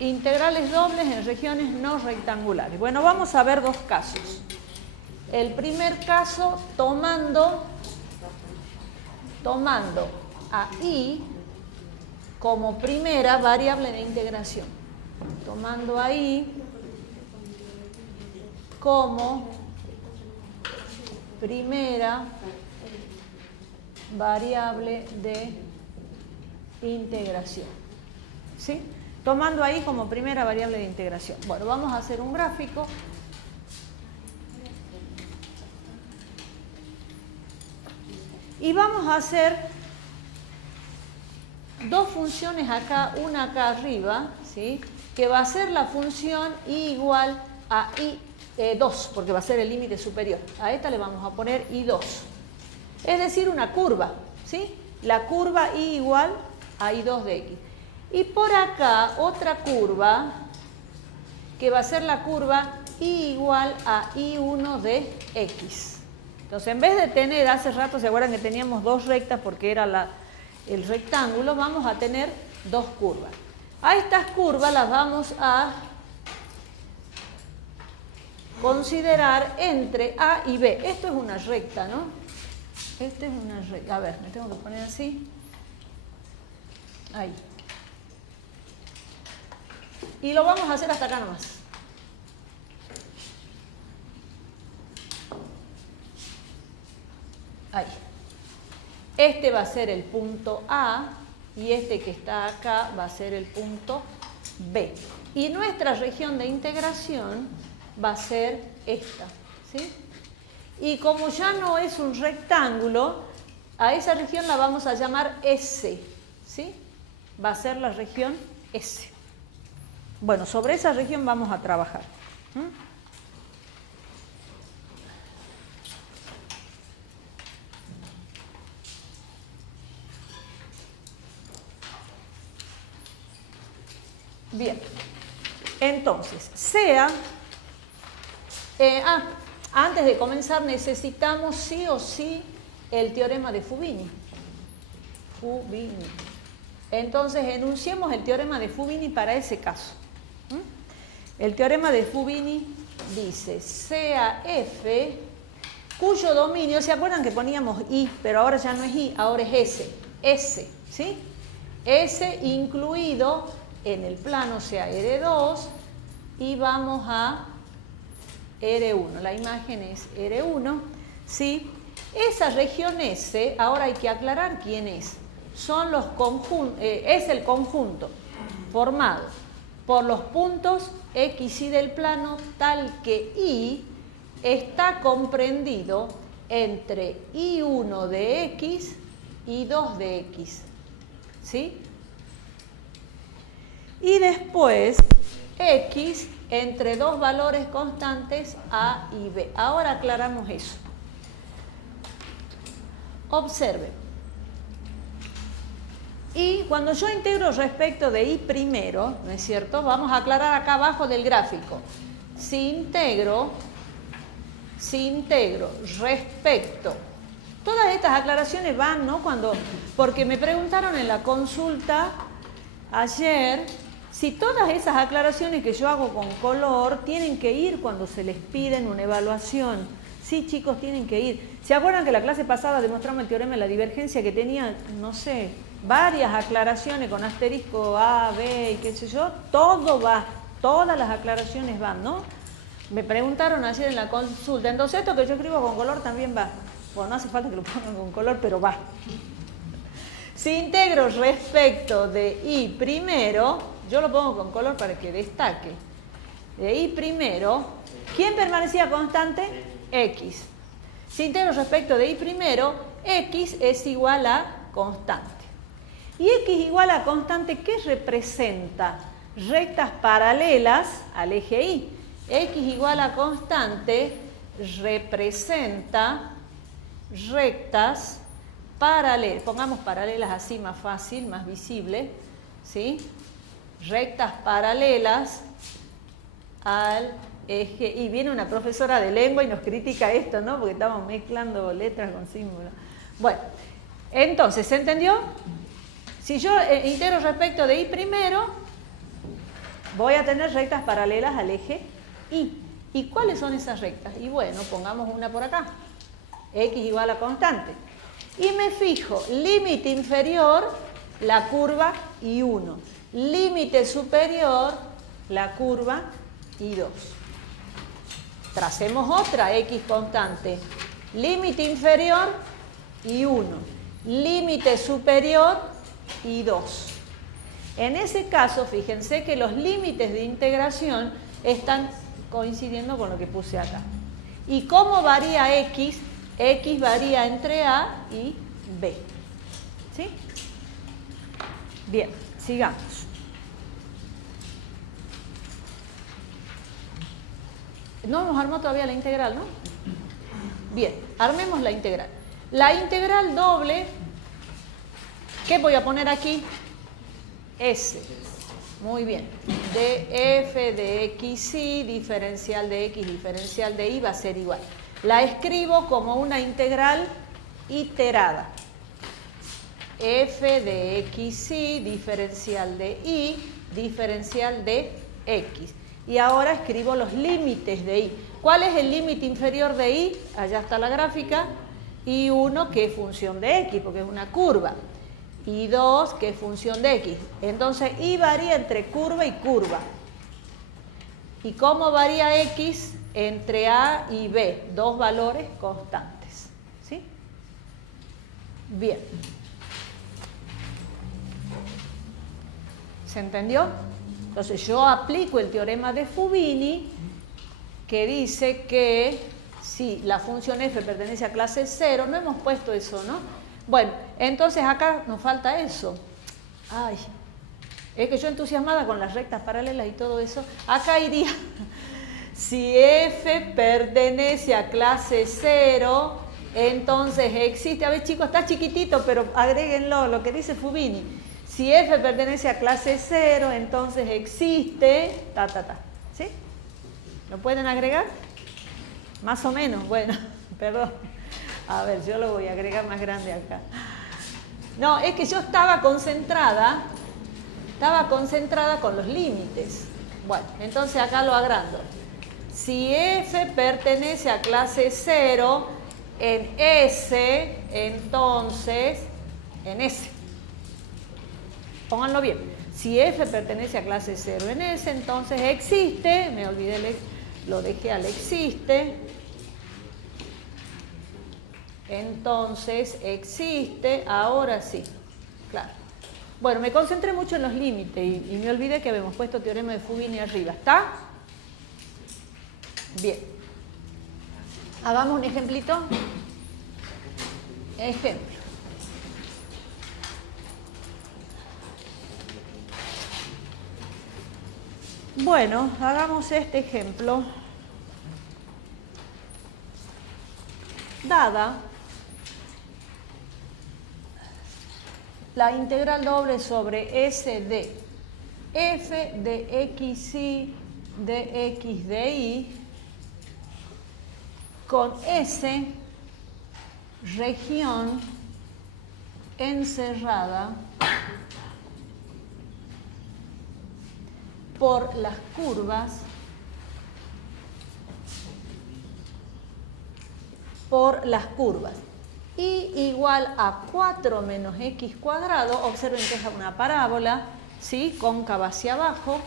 integrales dobles en regiones no rectangulares. Bueno, vamos a ver dos casos. El primer caso, tomando a I como primera variable de integración. Tomando a I como primera variable de integración. ¿Sí? Tomando ahí como primera variable de integración. Bueno, vamos a hacer un gráfico. Y vamos a hacer dos funciones acá, una acá arriba, ¿sí? Que va a ser la función I igual a I2, porque va a ser el límite superior. A esta le vamos a poner I2. Es decir, una curva, ¿sí? La curva I igual a I2 de X. Y por acá otra curva, que va a ser la curva I igual a I1 de X. Entonces, en vez de tener, hace rato, ¿se acuerdan que teníamos dos rectas porque era el rectángulo? Vamos a tener dos curvas. A estas curvas las vamos a considerar entre A y B. Esto es una recta, ¿no? Esta es una recta. A ver, me tengo que poner así. Ahí. Y lo vamos a hacer hasta acá nomás. Ahí. Este va a ser el punto A y este que está acá va a ser el punto B. Y nuestra región de integración va a ser esta, ¿sí? Y como ya no es un rectángulo, a esa región la vamos a llamar S, ¿sí? Va a ser la región S. Bueno, sobre esa región vamos a trabajar. Bien, entonces, antes de comenzar necesitamos sí o sí el teorema de Fubini. Entonces, enunciemos el teorema de Fubini para ese caso. El teorema de Fubini dice sea F cuyo dominio, ¿se acuerdan que poníamos I? Pero ahora ya no es I, ahora es S. S, ¿sí? S incluido en el plano sea R2 y vamos a R1. La imagen es R1, ¿sí? Esa región S, ahora hay que aclarar quién es. Son los es el conjunto formado por los puntos X y del plano tal que I está comprendido entre I1 de X y 2 de X, ¿sí? Y después X entre dos valores constantes A y B. Ahora aclaramos eso. Observen. Y cuando yo integro respecto de I primero, ¿no es cierto? Vamos a aclarar acá abajo del gráfico. Si integro respecto. Todas estas aclaraciones van, ¿no? Porque me preguntaron en la consulta ayer si todas esas aclaraciones que yo hago con color tienen que ir cuando se les piden una evaluación. Sí, chicos, tienen que ir. ¿Se acuerdan que la clase pasada demostramos el teorema de la divergencia que tenía, no sé, varias aclaraciones con asterisco A, B y qué sé yo? Todo va, todas las aclaraciones van, ¿no? Me preguntaron ayer en la consulta, entonces esto que yo escribo con color también va. Bueno, no hace falta que lo pongan con color, pero va. Si integro respecto de I primero, yo lo pongo con color para que destaque. De I primero, ¿quién permanecía constante? X. Si integro respecto de I primero, X es igual a constante. Y X igual a constante, ¿qué representa? Rectas paralelas al eje Y. X igual a constante representa rectas paralelas. Pongamos paralelas así más fácil, más visible, ¿sí? Rectas paralelas al eje Y. Viene una profesora de lengua y nos critica esto, ¿no? Porque estamos mezclando letras con símbolos. Bueno, entonces, ¿se entendió? Si yo integro respecto de I primero, voy a tener rectas paralelas al eje Y. ¿Y cuáles son esas rectas? Y bueno, pongamos una por acá. X igual a constante. Y me fijo, límite inferior, la curva I1. Límite superior, la curva I2. Tracemos otra X constante. Límite inferior, I1. Límite superior, I2. En ese caso, fíjense que los límites de integración están coincidiendo con lo que puse acá. ¿Y cómo varía X? X varía entre A y B. ¿Sí? Bien, sigamos. No hemos armado todavía la integral, ¿no? Bien, armemos la integral. La integral doble, ¿qué voy a poner aquí? S. Muy bien. De f de xy, diferencial de x, diferencial de y va a ser igual. La escribo como una integral iterada. F de xy, diferencial de y, diferencial de x. Y ahora escribo los límites de y. ¿Cuál es el límite inferior de y? Allá está la gráfica. Y1, que es función de x, porque es una curva. Y 2, que es función de x. Entonces, y varía entre curva y curva. ¿Y cómo varía x? Entre a y b, dos valores constantes. ¿Sí? Bien. ¿Se entendió? Entonces, yo aplico el teorema de Fubini, que dice que si la función f pertenece a clase 0, no hemos puesto eso, ¿no? Bueno, entonces acá nos falta eso. Ay, es que yo entusiasmada con las rectas paralelas y todo eso. Acá iría, si f pertenece a clase 0, entonces existe, a ver chicos, está chiquitito, pero agréguenlo, lo que dice Fubini. Si f pertenece a clase 0, entonces existe, ¿sí? ¿Lo pueden agregar? Más o menos, bueno, perdón. A ver, yo lo voy a agregar más grande acá. No, es que yo estaba concentrada con los límites. Bueno, entonces acá lo agrando. Si f pertenece a clase 0 en S, entonces en S. Pónganlo bien. Si f pertenece a clase 0 en S, entonces existe, me olvidé, lo dejé al existe. Entonces existe, ahora sí, claro. Bueno, me concentré mucho en los límites y me olvidé que habíamos puesto teorema de Fubini arriba. ¿Está? Bien. Hagamos un ejemplito. Ejemplo. Bueno, hagamos este ejemplo. Dada la integral doble sobre S de f de xy de x de y con S región encerrada por las curvas y igual a 4 menos x cuadrado. Observen que es una parábola, ¿sí? Cóncava hacia abajo,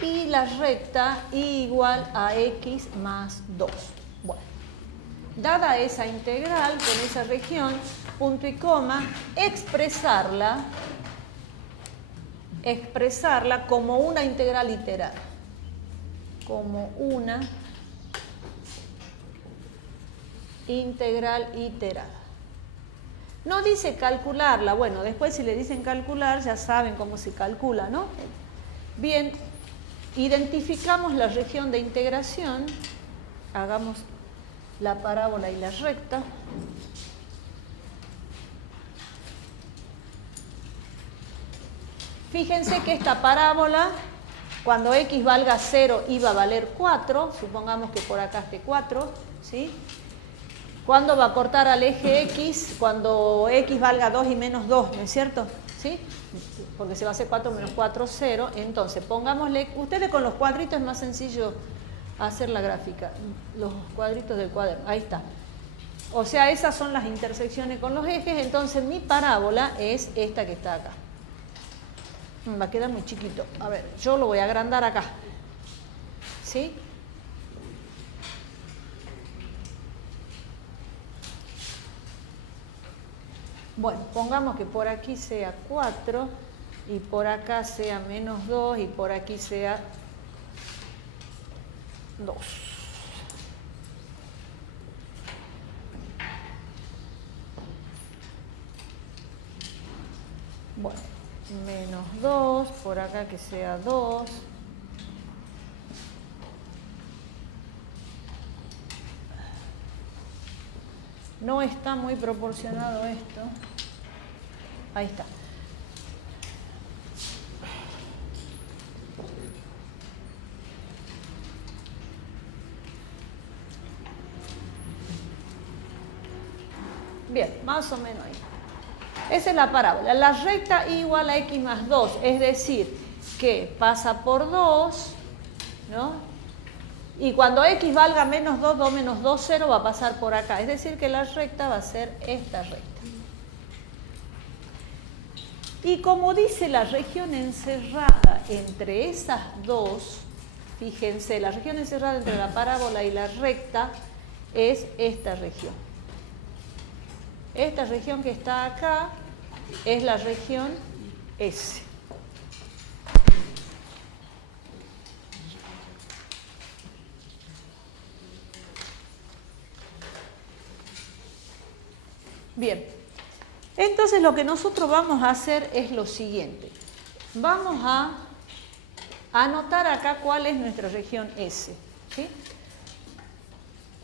y la recta y igual a x más 2. Bueno, dada esa integral con esa región, punto y coma, expresarla como una integral iterada, como una integral iterada. No dice calcularla, bueno, después si le dicen calcular ya saben cómo se calcula, ¿no? Bien, identificamos la región de integración, hagamos la parábola y la recta. Fíjense que esta parábola, cuando x valga 0, iba a valer 4, supongamos que por acá esté 4, ¿sí? ¿Cuándo va a cortar al eje x? Cuando x valga 2 y menos 2, ¿no es cierto? ¿sí? Porque se va a hacer 4 menos 4, 0. Entonces, pongámosle, ustedes con los cuadritos es más sencillo hacer la gráfica, los cuadritos del cuaderno, ahí está. O sea, esas son las intersecciones con los ejes, entonces mi parábola es esta que está acá. Va a quedar muy chiquito. A ver, yo lo voy a agrandar acá. ¿Sí? Bueno, pongamos que por aquí sea 4 y por acá sea menos 2 y por aquí sea 2. Bueno, menos 2, por acá que sea 2. No está muy proporcionado esto. Ahí está. Bien, más o menos ahí. Esa es la parábola. La recta igual a x más 2, es decir, que pasa por 2, ¿no? Y cuando x valga menos 2, 2 menos 2, 0, va a pasar por acá. Es decir, que la recta va a ser esta recta. Y como dice la región encerrada entre esas dos, fíjense, la región encerrada entre la parábola y la recta es esta región. Esta región que está acá es la región S. Bien, entonces lo que nosotros vamos a hacer es lo siguiente. Vamos a anotar acá cuál es nuestra región S, ¿sí?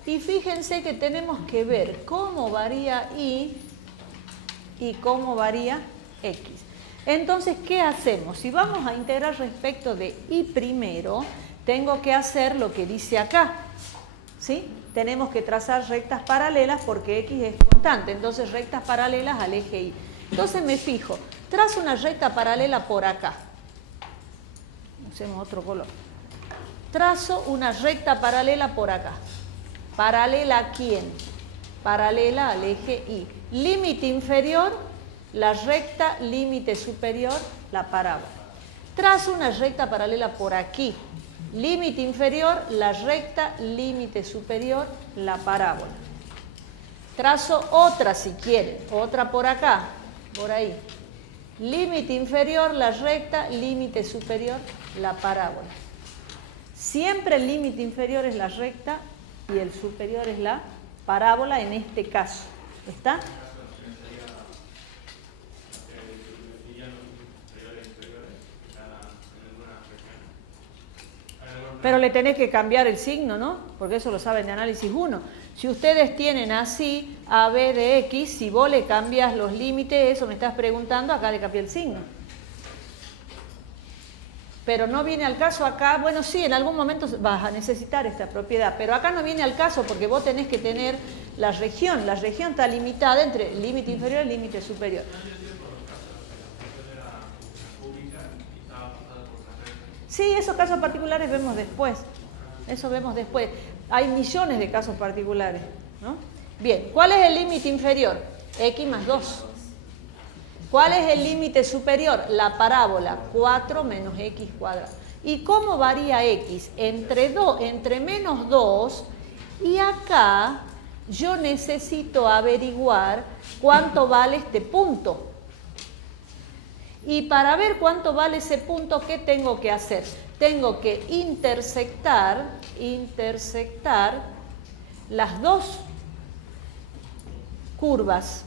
Y fíjense que tenemos que ver cómo varía Y y cómo varía X. Entonces, ¿qué hacemos? Si vamos a integrar respecto de Y primero, tengo que hacer lo que dice acá, ¿sí? Tenemos que trazar rectas paralelas porque X es constante, entonces rectas paralelas al eje Y. Entonces me fijo, trazo una recta paralela por acá. Usemos otro color. Trazo una recta paralela por acá. ¿Paralela a quién? Paralela al eje Y. Límite inferior, la recta, límite superior, la parábola. Trazo una recta paralela por aquí. Límite inferior, la recta, límite superior, la parábola. Trazo otra si quieren, otra por acá, por ahí. Límite inferior, la recta, límite superior, la parábola. Siempre el límite inferior es la recta y el superior es la parábola en este caso. ¿Está? Pero le tenés que cambiar el signo, ¿no? Porque eso lo saben de análisis 1. Si ustedes tienen así a b de x, si vos le cambias los límites, eso me estás preguntando, acá le cambié el signo. Pero no viene al caso acá, bueno, sí, en algún momento vas a necesitar esta propiedad, pero acá no viene al caso porque vos tenés que tener la región está limitada entre el límite inferior y el límite superior. Sí, esos casos particulares vemos después, eso vemos después. Hay millones de casos particulares, ¿no? Bien, ¿cuál es el límite inferior? X más 2. ¿Cuál es el límite superior? La parábola, 4 menos x cuadrado. ¿Y cómo varía x? Entre menos 2 y acá yo necesito averiguar cuánto vale este punto. Y para ver cuánto vale ese punto, ¿qué tengo que hacer? Tengo que intersectar las dos curvas.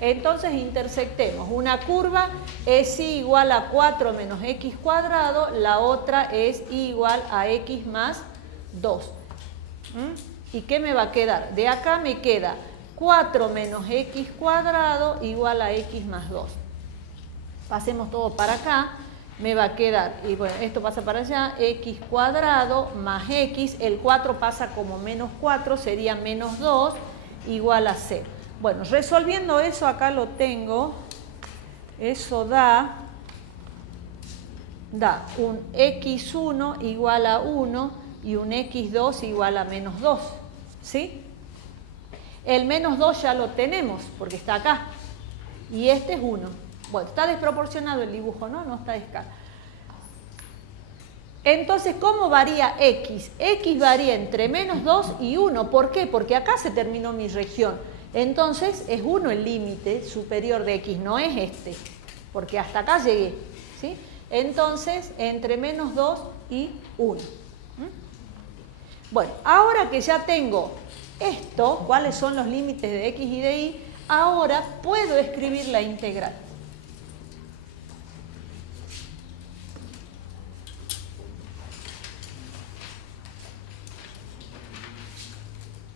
Entonces intersectemos. Una curva es y igual a 4 menos x cuadrado, la otra es y igual a x más 2. ¿Y qué me va a quedar? De acá me queda 4 menos x cuadrado igual a x más 2. Pasemos todo para acá, me va a quedar, y bueno, esto pasa para allá, x cuadrado más x, el 4 pasa como menos 4, sería menos 2 igual a 0. Bueno, resolviendo eso acá lo tengo, Eso da un x1 igual a 1 y un x2 igual a menos 2. ¿Sí? El menos 2 ya lo tenemos porque está acá. Y este es 1. Bueno, está desproporcionado el dibujo, ¿no? No está de escala. Entonces, ¿cómo varía x? X varía entre menos 2 y 1. ¿Por qué? Porque acá se terminó mi región. Entonces, es 1 el límite superior de x, no es este. Porque hasta acá llegué. ¿Sí? Entonces, entre menos 2 y 1. Bueno, ahora que ya tengo esto, cuáles son los límites de x y de y, ahora puedo escribir la integral.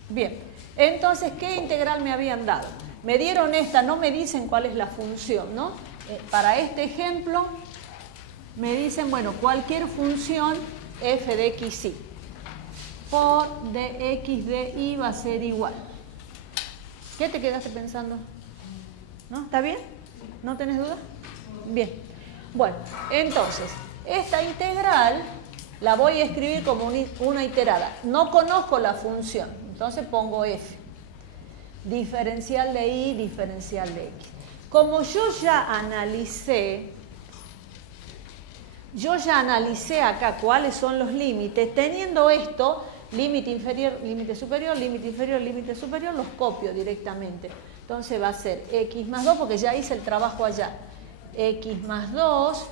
Bien, entonces, ¿qué integral me habían dado? Me dieron esta, no me dicen cuál es la función, ¿no? Para este ejemplo, me dicen, bueno, cualquier función f de x, y por dx de y va a ser igual. ¿Qué te quedaste pensando? ¿No? ¿Está bien? ¿No tenés duda? Bien. Bueno, entonces, esta integral la voy a escribir como una iterada. No conozco la función, entonces pongo f. Diferencial de y, diferencial de x. Como yo ya analicé acá cuáles son los límites, teniendo esto, límite inferior, límite superior, límite inferior, límite superior, los copio directamente. Entonces va a ser x más 2, porque ya hice el trabajo allá. X más 2,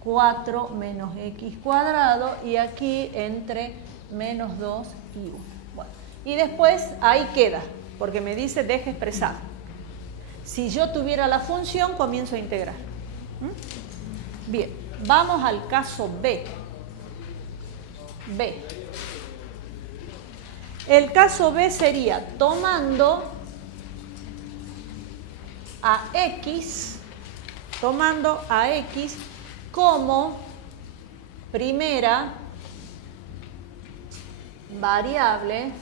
4 menos x cuadrado, y aquí entre menos 2 y 1. Bueno, y después ahí queda, porque me dice deje expresar. Si yo tuviera la función, comienzo a integrar. Bien, vamos al caso B. El caso B sería tomando a x como primera variable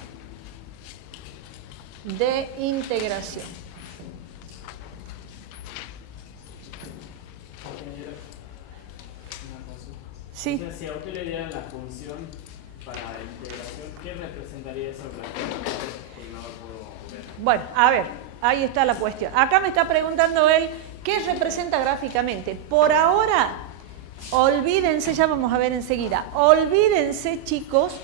de integración. Sí. Entonces, si a usted le dieran la función para la integración, ¿qué representaría esa operación? No lo puedo ver. Bueno, a ver, ahí está la cuestión. Acá me está preguntando él qué representa gráficamente. Por ahora, olvídense, ya vamos a ver enseguida, olvídense, chicos,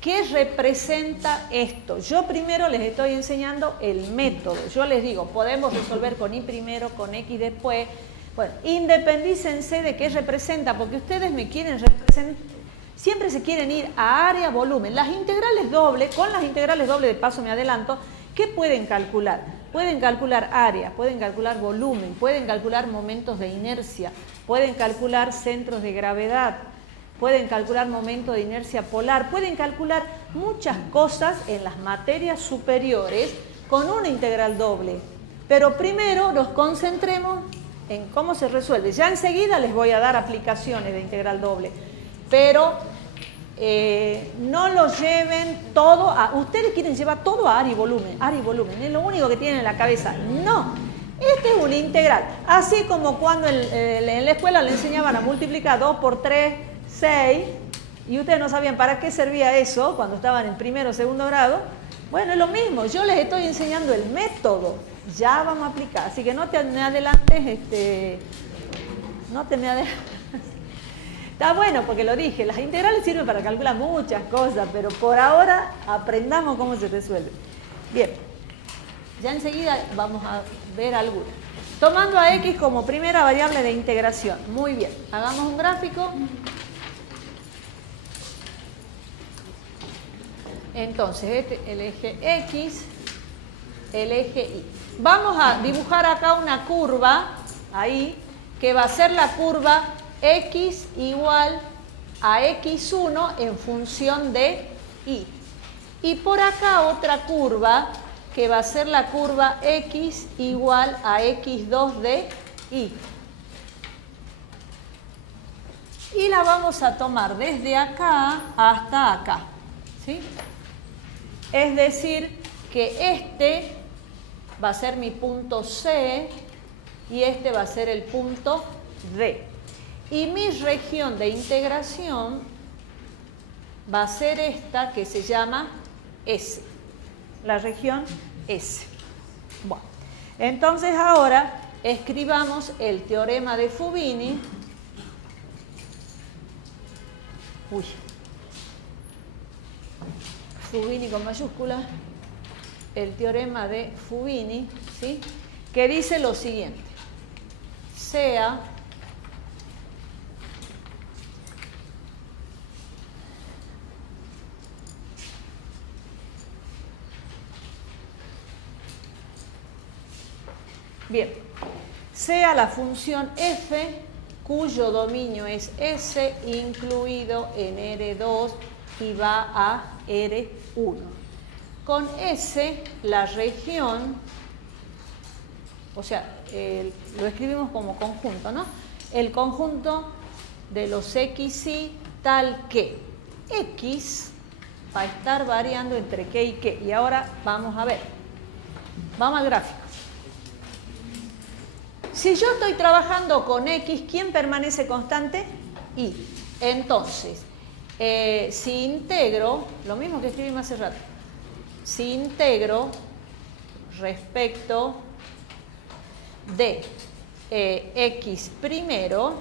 qué representa esto. Yo primero les estoy enseñando el método. Yo les digo, podemos resolver con y primero, con x después. Bueno, independícense de qué representa, porque ustedes me quieren representar, siempre se quieren ir a área, volumen. Las integrales dobles, con las integrales dobles, de paso me adelanto, ¿qué pueden calcular? Pueden calcular área, pueden calcular volumen, pueden calcular momentos de inercia, pueden calcular centros de gravedad, pueden calcular momentos de inercia polar, pueden calcular muchas cosas en las materias superiores con una integral doble. Pero primero nos concentremos en cómo se resuelve. Ya enseguida les voy a dar aplicaciones de integral doble, pero no lo lleven todo a... Ustedes quieren llevar todo a área y volumen, es lo único que tienen en la cabeza. No, este es una integral. Así como cuando en la escuela le enseñaban a multiplicar 2 por 3, 6, y ustedes no sabían para qué servía eso cuando estaban en primero o segundo grado. Bueno, es lo mismo, yo les estoy enseñando el método. Ya vamos a aplicar, así que no te me adelantes, no te me adelantes. Está bueno porque lo dije, las integrales sirven para calcular muchas cosas, pero por ahora aprendamos cómo se resuelve. Bien, ya enseguida vamos a ver algunas. Tomando a x como primera variable de integración. Muy bien, hagamos un gráfico. Entonces, el eje x, el eje y. Vamos a dibujar acá una curva, ahí, que va a ser la curva x igual a x1 en función de y. Y por acá otra curva, que va a ser la curva x igual a x2 de y. Y la vamos a tomar desde acá hasta acá, ¿sí? Es decir, que este va a ser mi punto C y este va a ser el punto D. Y mi región de integración va a ser esta que se llama S, la región S. Bueno, entonces ahora escribamos el teorema de Fubini. Fubini con mayúsculas. El teorema de Fubini, ¿sí? Que dice lo siguiente: sea sea la función f cuyo dominio es S incluido en R2 y va a R1. Con S la región, o sea, lo escribimos como conjunto, ¿no? El conjunto de los xy tal que x va a estar variando entre qué y qué. Y ahora vamos a ver. Vamos al gráfico. Si yo estoy trabajando con x, ¿quién permanece constante? Y. Entonces, si integro, lo mismo que escribimos hace rato, si integro respecto de x primero,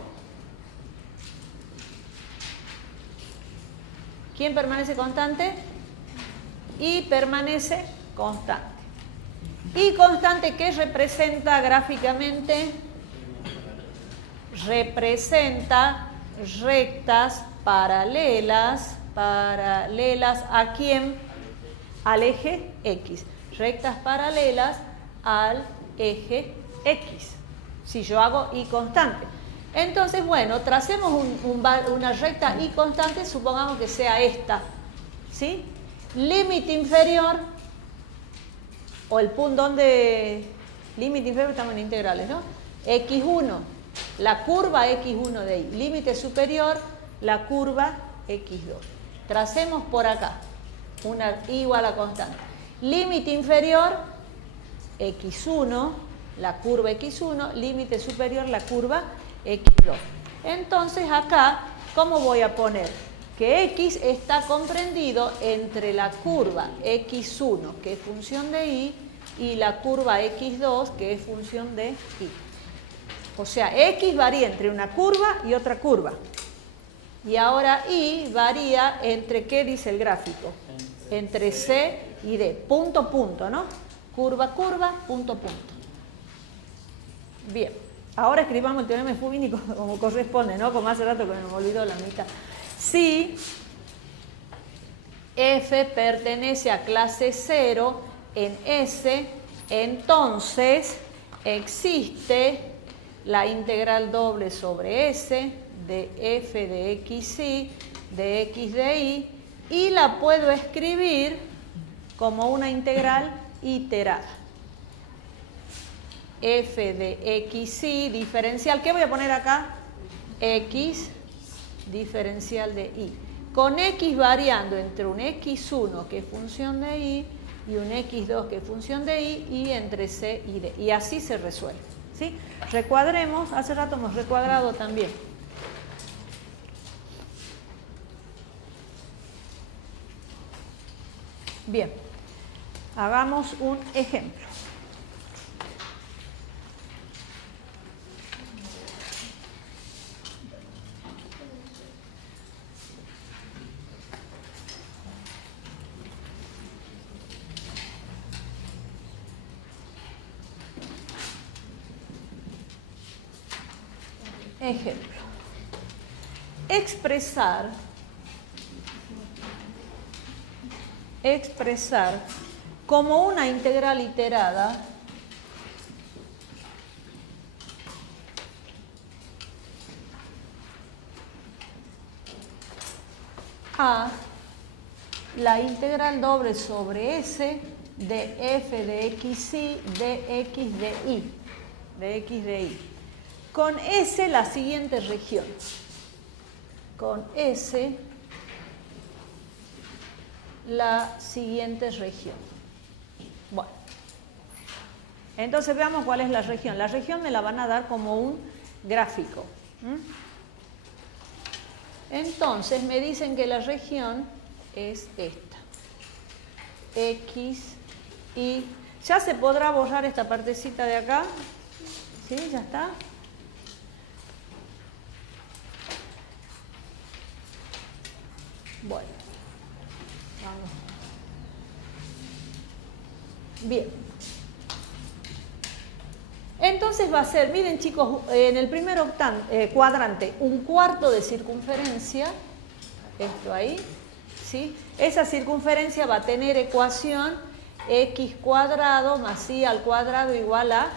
¿quién permanece constante? Y permanece constante. Y constante, ¿qué representa gráficamente? Representa rectas paralelas ¿a quién? Al eje X. Rectas paralelas al eje X. Si yo hago y constante. Entonces, bueno, tracemos una recta y constante, supongamos que sea esta. ¿Sí? Límite inferior, o el punto donde límite inferior, estamos en integrales, ¿no? X1, la curva X1 de ahí. Límite superior, la curva X2. Tracemos por acá, una igual a constante. Límite inferior, X1, la curva X1, límite superior, la curva X2. Entonces acá, ¿cómo voy a poner? Que X está comprendido entre la curva X1, que es función de Y, y la curva X2, que es función de Y. O sea, X varía entre una curva y otra curva. Y ahora Y varía entre, ¿qué dice el gráfico? Entre C y D. Punto, punto, ¿no? Curva, curva, punto, punto. Bien. Ahora escribamos el teorema de Fubini como corresponde, ¿no? Como hace rato que me olvidó la mitad. Si f pertenece a clase 0 en S, entonces existe la integral doble sobre S de f de xy de x de y, y la puedo escribir como una integral iterada. F de xy diferencial, ¿qué voy a poner acá? X diferencial de y. Con x variando entre un x1 que es función de y y un x2 que es función de y, y entre c y d. Y así se resuelve. ¿Sí? Recuadremos, hace rato hemos recuadrado también. Bien, hagamos un ejemplo. Ejemplo. Expresar como una integral iterada a la integral doble sobre S de f de xy de x de y. Con S la siguiente región. Con S la siguiente región. Bueno. Entonces veamos cuál es la región. La región me la van a dar como un gráfico. Entonces me dicen que la región es esta. X, Y. ¿Ya se podrá borrar esta partecita de acá? ¿Sí? ¿Ya está? Bueno. Vamos. Bien. Entonces va a ser, miren chicos, en el primer cuadrante, un cuarto de circunferencia, esto ahí, ¿sí? Esa circunferencia va a tener ecuación x cuadrado más y al cuadrado igual a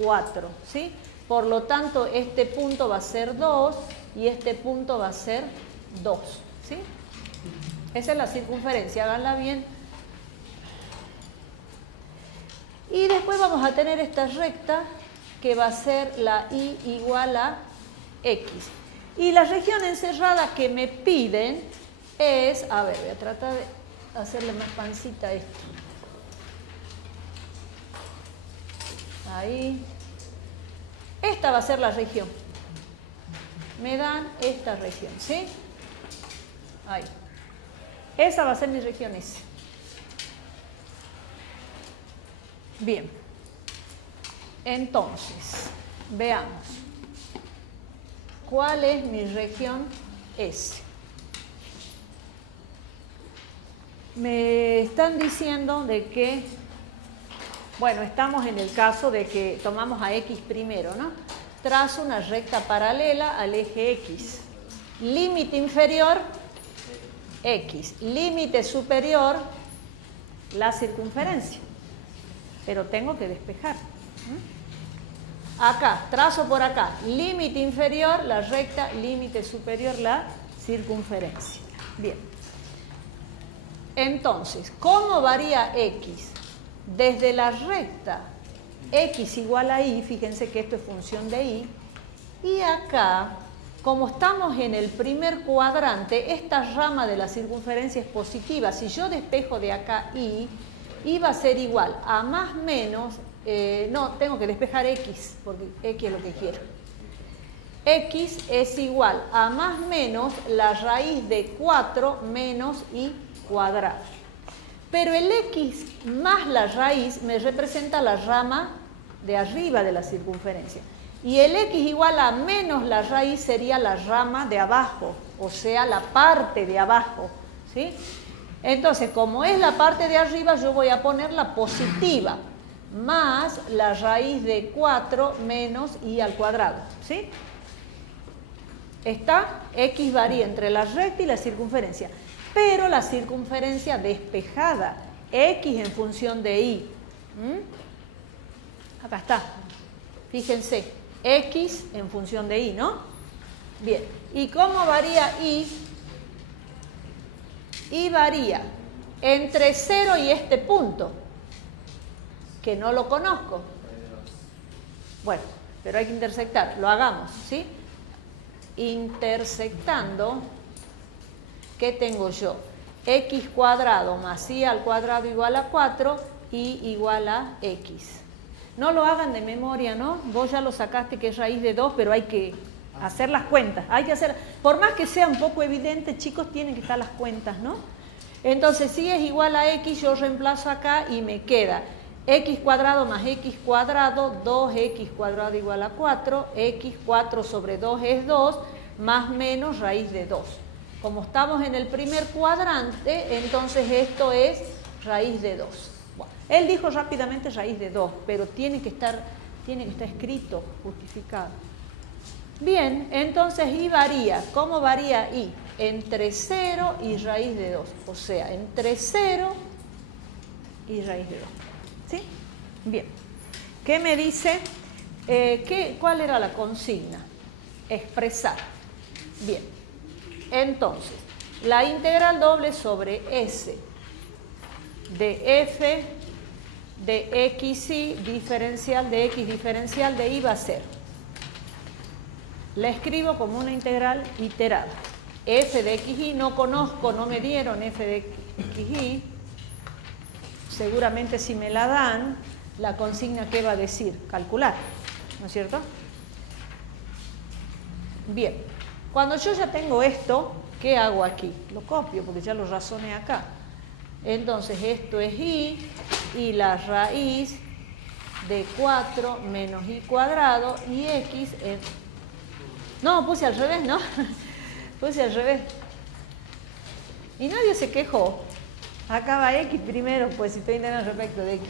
4, ¿sí? Por lo tanto, este punto va a ser 2 y este punto va a ser 2, ¿sí? Esa es la circunferencia, háganla bien. Y después vamos a tener esta recta que va a ser la y igual a x. Y la región encerrada que me piden es, a ver, voy a tratar de hacerle más pancita a esto. Ahí. Esta va a ser la región. Me dan esta región, ¿sí? Ahí. Esa va a ser mi región S. Bien. Entonces, veamos. ¿Cuál es mi región S? Me están diciendo de que, bueno, estamos en el caso de que tomamos a X primero, ¿no? Trazo una recta paralela al eje X. Límite inferior, X. Límite superior, la circunferencia. Pero tengo que despejar. Acá, trazo por acá. Límite inferior, la recta. Límite superior, la circunferencia. Bien. Entonces, ¿cómo varía X? Desde la recta X igual a Y, fíjense que esto es función de Y, y acá, como estamos en el primer cuadrante, esta rama de la circunferencia es positiva. Si yo despejo de acá Y va a ser igual a más menos, no, tengo que despejar X, porque X es lo que quiero. X es igual a más menos la raíz de 4 menos Y cuadrado. Pero el X más la raíz me representa la rama de arriba de la circunferencia. Y el X igual a menos la raíz sería la rama de abajo, o sea, la parte de abajo, ¿sí? Entonces, como es la parte de arriba, yo voy a poner la positiva, más la raíz de 4 menos Y al cuadrado, ¿sí? Está, X varía entre la recta y la circunferencia, pero la circunferencia despejada, X en función de Y. Acá está, fíjense, X en función de Y, ¿no? Bien, ¿y cómo varía Y? Y varía entre 0 y este punto, que no lo conozco. Bueno, pero hay que intersectar, lo hagamos, ¿sí? Intersectando, ¿qué tengo yo? X cuadrado más Y al cuadrado igual a 4, Y igual a X. No lo hagan de memoria, ¿no? Vos ya lo sacaste que es raíz de 2, pero hay que hacer las cuentas. Hay que hacer, por más que sea un poco evidente, chicos, tienen que estar las cuentas, ¿no? Entonces, si es igual a X, yo reemplazo acá y me queda X cuadrado más X cuadrado, 2X cuadrado igual a 4, X 4 sobre 2 es 2, más menos raíz de 2. Como estamos en el primer cuadrante, entonces esto es raíz de 2. Bueno, él dijo rápidamente raíz de 2, pero tiene que estar escrito, justificado. Bien, entonces Y varía. ¿Cómo varía Y? Entre 0 y raíz de 2. O sea, entre 0 y raíz de 2. ¿Sí? Bien. ¿Qué me dice? ¿Cuál era la consigna? Expresar. Bien. Entonces, la integral doble sobre S de f de xy diferencial de x diferencial de y va a ser, la escribo como una integral iterada. F de xy no conozco, no me dieron f de xy, seguramente si me la dan, la consigna ¿qué va a decir? Calcular, ¿no es cierto? Bien, cuando yo ya tengo esto, ¿qué hago aquí? Lo copio porque ya lo razoné acá. Entonces esto es y la raíz de 4 menos y cuadrado y x es... No, puse al revés, ¿no? Puse al revés. Y nadie se quejó. Acá va x primero, pues si estoy integrando respecto de x.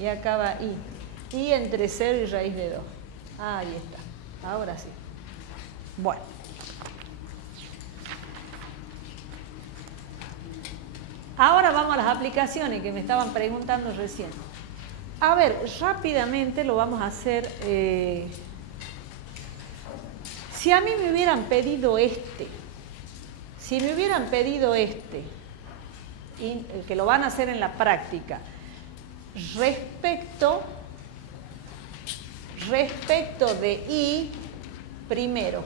Y acá va y. Y entre 0 y raíz de 2. Ahí está. Ahora sí. Bueno. Ahora vamos a las aplicaciones que me estaban preguntando recién. A ver, rápidamente lo vamos a hacer. Si a mí me hubieran pedido si me hubieran pedido y que lo van a hacer en la práctica, respecto de y primero.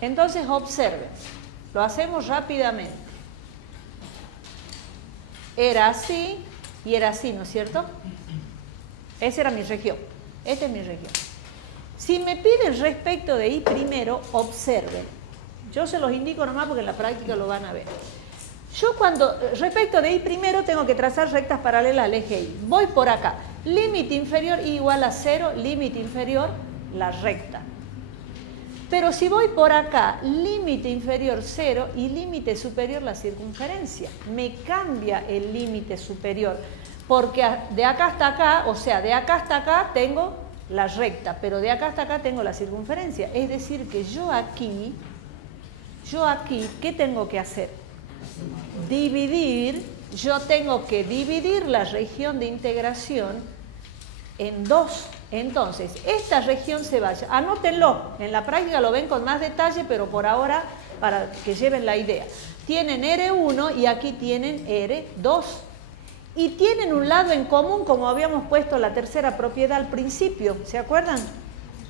Entonces observen, lo hacemos rápidamente. Era así y era así, ¿no es cierto? Esa era mi región. Esta es mi región. Si me piden respecto de y primero, observen. Yo se los indico nomás porque en la práctica lo van a ver. Yo cuando respecto de y primero tengo que trazar rectas paralelas al eje y. Voy por acá. Límite inferior y igual a 0, límite inferior, la recta. Pero si voy por acá, límite inferior 0 y límite superior la circunferencia. Me cambia el límite superior. Porque de acá hasta acá, o sea, de acá hasta acá tengo la recta, pero de acá hasta acá tengo la circunferencia. Es decir, que yo aquí, ¿qué tengo que hacer? Dividir, yo tengo que dividir la región de integración en 2. Entonces, esta región se vaya. Anótenlo, en la práctica lo ven con más detalle, pero por ahora, para que lleven la idea. Tienen R1 y aquí tienen R2. Y tienen un lado en común, como habíamos puesto la tercera propiedad al principio. ¿Se acuerdan?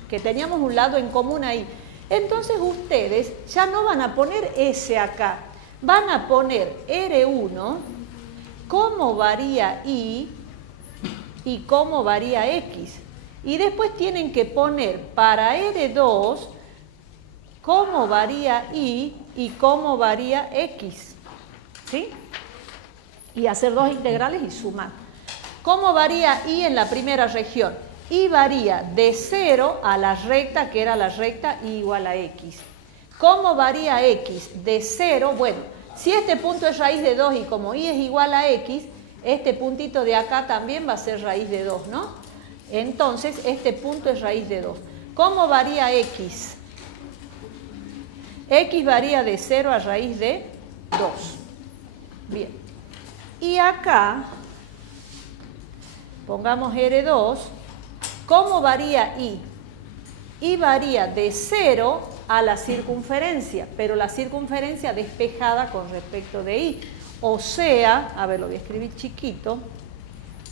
Que teníamos un lado en común ahí. Entonces ustedes ya no van a poner S acá. Van a poner R1, cómo varía Y y cómo varía X. Y después tienen que poner para R2, cómo varía Y y cómo varía X. ¿Sí? Y hacer dos integrales y sumar. ¿Cómo varía y en la primera región? Y varía de 0 a la recta, que era la recta y igual a x. ¿Cómo varía x? De 0, bueno, si este punto es raíz de 2 y como y es igual a x, este puntito de acá también va a ser raíz de 2, ¿no? Entonces, este punto es raíz de 2. ¿Cómo varía x? X varía de 0 a raíz de 2. Bien. Y acá, pongamos R2, ¿cómo varía Y? Y varía de 0 a la circunferencia, pero la circunferencia despejada con respecto de Y. O sea, a ver, lo voy a escribir chiquito,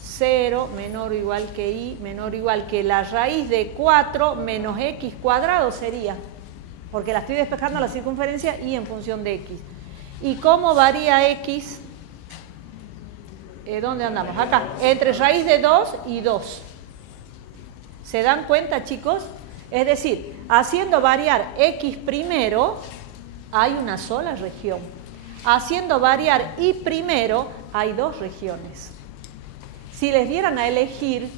0 menor o igual que Y, menor o igual que la raíz de 4 menos X cuadrado sería, porque la estoy despejando a la circunferencia Y en función de X. ¿Y cómo varía X? ¿Dónde andamos? Acá, entre raíz de 2 y 2. ¿Se dan cuenta, chicos? Es decir, haciendo variar x primero, hay una sola región. Haciendo variar y primero, hay dos regiones. Si les dieran a elegir,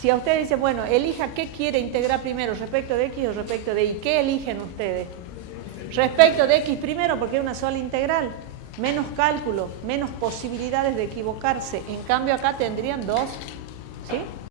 si a ustedes dicen, bueno, elija qué quiere integrar primero, respecto de x o respecto de y, ¿qué eligen ustedes? Respecto de x primero, porque es una sola integral. Menos cálculo, menos posibilidades de equivocarse. En cambio acá tendrían dos, ¿sí?